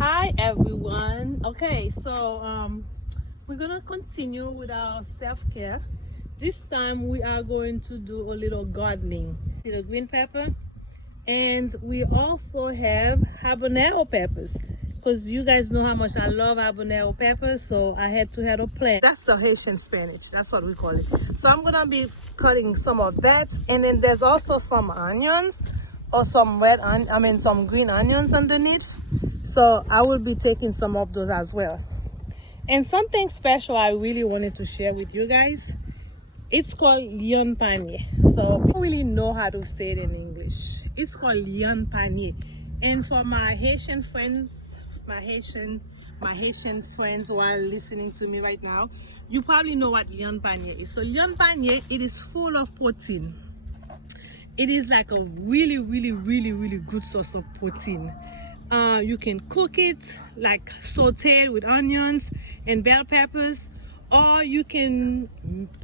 Hi everyone. Okay, so we're gonna continue with our self-care. This time we are going to do a little gardening. See the green pepper, and we also have habanero peppers because you guys know how much I love habanero peppers, so I had to have a plant. That's the Haitian spinach, that's what we call it. So I'm gonna be cutting some of that, and then there's also some onions or some some green onions underneath, so I will be taking some of those as well. And something special I really wanted to share with you guys, it's called lion panier. So I don't really know how to say it in English. It's called lion panier. And for my Haitian friends, my Haitian friends who are listening to me right now, you probably know what lion panier is. So lion panier, it is full of protein. It is like a really good source of protein. You can cook it like sauteed with onions and bell peppers, or you can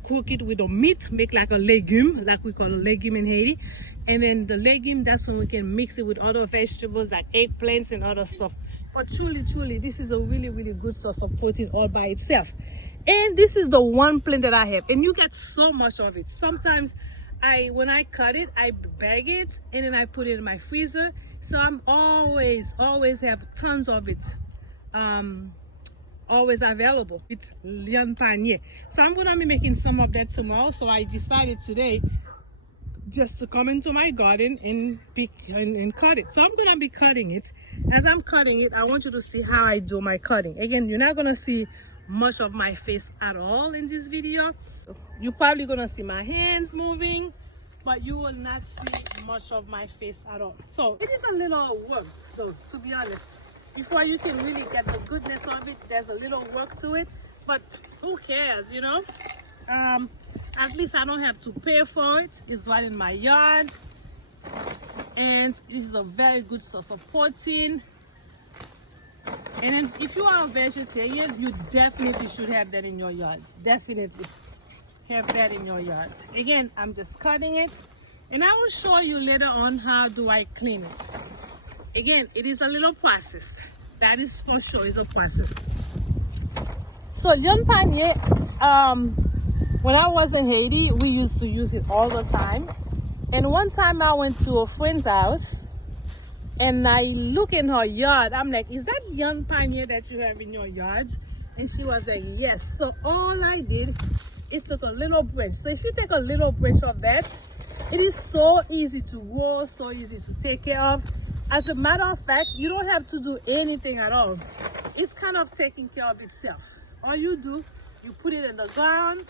cook it with a meat, make like a legume, like we call a legume in Haiti. And then the legume, that's when we can mix it with other vegetables like eggplants and other stuff. But truly, this is a really good source of protein all by itself. And this is the one plant that I have, and you get so much of it. Sometimes when I cut it, I bag it and then I put it in my freezer. So I'm always have tons of it, always available. It's lion panier. So I'm gonna be making some of that tomorrow. So I decided today just to come into my garden and pick and cut it. So I'm gonna be cutting it. As I'm cutting it, I want you to see how I do my cutting. Again, you're not gonna see much of my face at all in this video. You're probably gonna see my hands moving, but you will not see much of my face at all. So it is a little work though, to be honest. Before you can really get the goodness of it, there's a little work to it, but who cares, you know? At least I don't have to pay for it. It's right in my yard, and this is a very good source of protein. And then if you are a vegetarian, you definitely should have that in your yards. Definitely have that in your yard. Again, I'm just cutting it, and I will show you later on how do I clean it. Again, it is a little process. That is for sure is a process. So lion panier, when I was in Haiti, we used to use it all the time. And one time I went to a friend's house and I look in her yard. I'm like, is that lion panier that you have in your yard? And she was like, yes. So all I did is took a little branch. So if you take a little branch of that, it is so easy to grow, so easy to take care of. As a matter of fact, you don't have to do anything at all. It's kind of taking care of itself. All you do, you put it in the ground,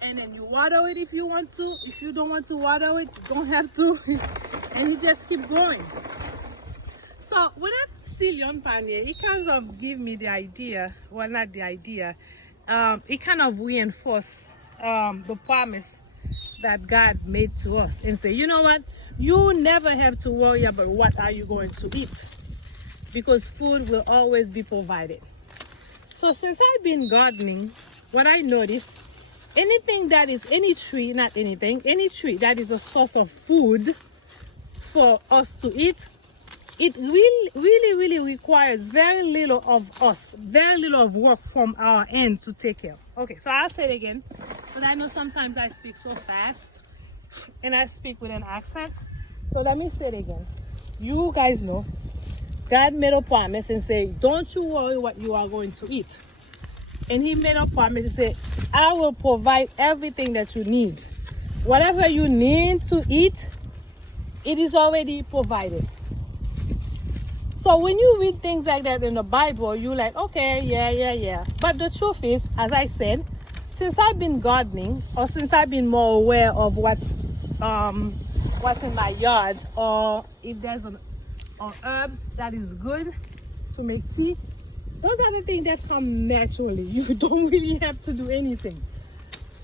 and then you water it if you want to. If you don't want to water it, you don't have to. And you just keep growing. So when I see lion panier, it kind of give me the idea, well, not the idea, it kind of reinforce the promise that God made to us and say, you know what, you never have to worry about what are you going to eat, because food will always be provided. So since I've been gardening, what I noticed, anything that is any tree that is a source of food for us to eat, it really requires very little of us, very little of work from our end to take care of. Okay, so I'll say it again, but I know sometimes I speak so fast and I speak with an accent. So let me say it again. You guys know God made a promise and say, don't you worry what you are going to eat. And he made a promise and say, I will provide everything that you need. Whatever you need to eat, it is already provided. So when you read things like that in the Bible, you're like, okay, yeah. But the truth is, as I said, since I've been gardening, or since I've been more aware of what's in my yard, or if there's an herbs that is good to make tea, those are the things that come naturally. You don't really have to do anything.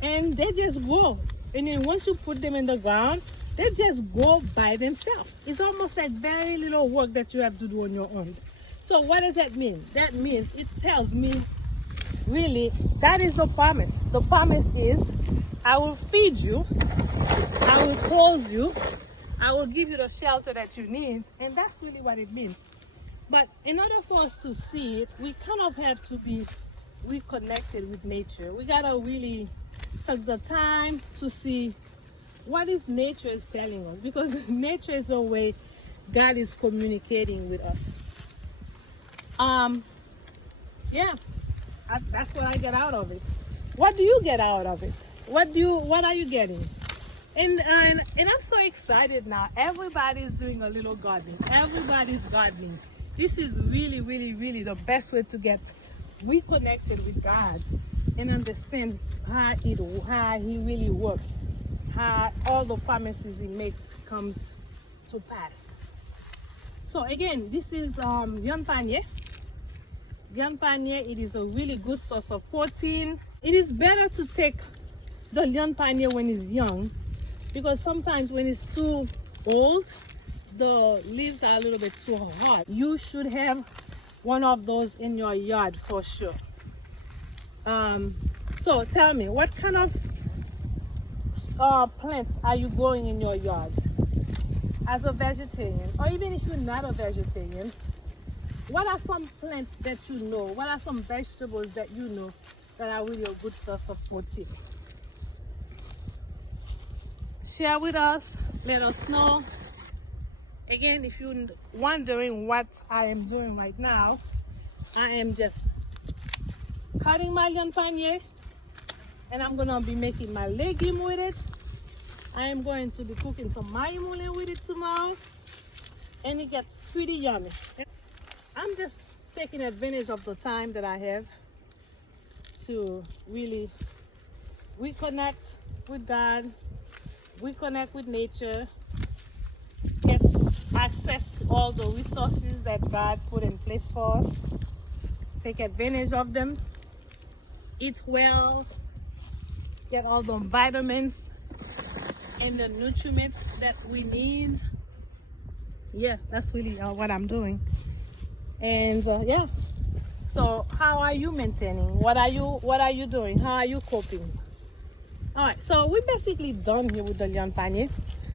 And they just grow. And then once you put them in the ground, they just grow by themselves. It's almost like very little work that you have to do on your own. So what does that mean? That means, it tells me, really, that is the promise. The promise is, I will feed you, I will clothe you, I will give you the shelter that you need. And that's really what it means. But in order for us to see it, we kind of have to be reconnected with nature. We gotta really take the time to see what is nature is telling us, because nature is a way God is communicating with us. Yeah, that's what I get out of it. What do you get out of it? What are you getting? And I'm so excited now. Everybody's doing a little gardening. Everybody's gardening. This is really, really, really the best way to get reconnected with God and understand how He really works, how all the promises He makes comes to pass. So again, this is Viande Panier. Viande Panier, it is a really good source of protein. It is better to take the Viande Panier when it's young, because sometimes when it's too old, the leaves are a little bit too hard. You should have one of those in your yard for sure. So tell me, what kind of plants are you growing in your yard? As a vegetarian, or even if you're not a vegetarian, what are some plants that you know? What are some vegetables that you know that are really a good source of protein? Share with us, let us know. Again, if you're wondering what I am doing right now, I am just cutting my Viande Panier, and I'm gonna be making my legume with it. I am going to be cooking some maï moulin with it tomorrow, and it gets pretty yummy. I'm just taking advantage of the time that I have to really reconnect with God, reconnect with nature, get access to all the resources that God put in place for us, take advantage of them, eat well, get all the vitamins and the nutrients that we need. Yeah, that's really what I'm doing. And yeah, so how are you maintaining? What are you doing? How are you coping? All right, so we're basically done here with the Viande Panier.